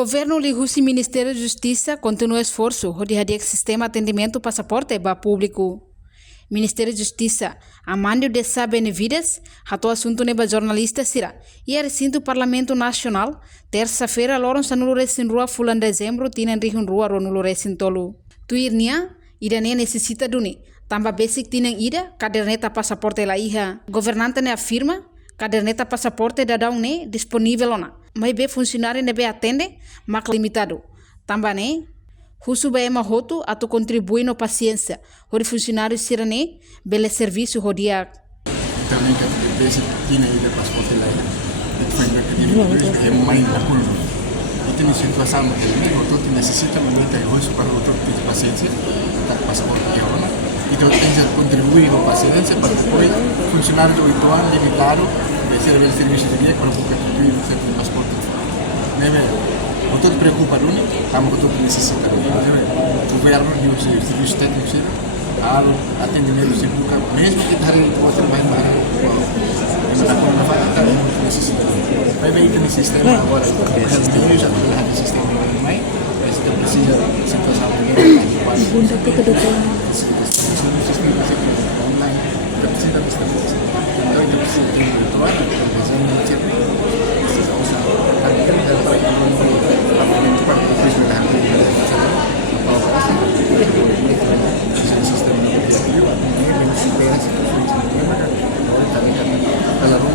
Governo lihusi Ministério da Justiça continua esforço de hadir sistema atendimento passaporte para público. Ministério da Justiça, Amandio Dessa Benevides, ratou assunto neba jornalista Sira, e a recinto Parlamento Nacional, terça-feira, Lawrence anulores em rua fulan dezembro, tinan rihun rua ronulores em tolo. Tuirnia, ida ne necessita duni, tamba basic tinan ida, caderneta passaporte la iha. Governante ne afirma, caderneta passaporte da daun ne disponível ona, mas be funcionário ne be atende, mas limitado. Tamba ne, Husu ba ema hotu atau contribui no paciência, onde funcionários sirane bele serviço rodia. Também que a basic tina ida passaporte lá, e foi que tive é mais da curva. E tem situação que o outro necessita muito de rosto para o outro tipo de paciência, tá passaporte de ona. Então tem que contribuir no paciência para depois funcionário do habitual limitado de ser o serviço de dia para contribuir no centro de passaporte. Né? O todo preocupa não, estamos com todo necessita. O governo e os serviços técnicos atendimento se busca, mesmo que está ali pode trabalhar mais, mas está com uma falta de necessita. Vai ver que no sistema agora, o governo já tem o sistema online, mas você precisa de situação de precisa de estabilização. Então, ele precisa de virtual, desenho de chip, precisa usar a técnica para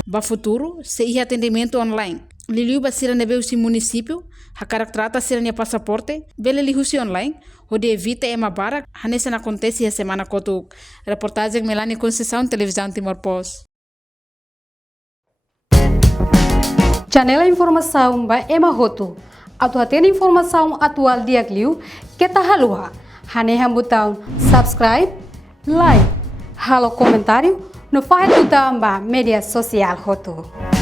Ba futuro, se ia atendimento online. Liliu basira nebeu si município, a caractrata sira nia passaporte, bele lihusi online, onde evita ema bara, hanessa na acontece a semana kotuk. Reportagem Melanie Conceição, televisão Timor Post. Janela informação ba ema hotu. Atu tem informação atual dia kliu, que tá halua. Haneha botão subscribe, like, halo comentário, no faz botão ba media social hotu.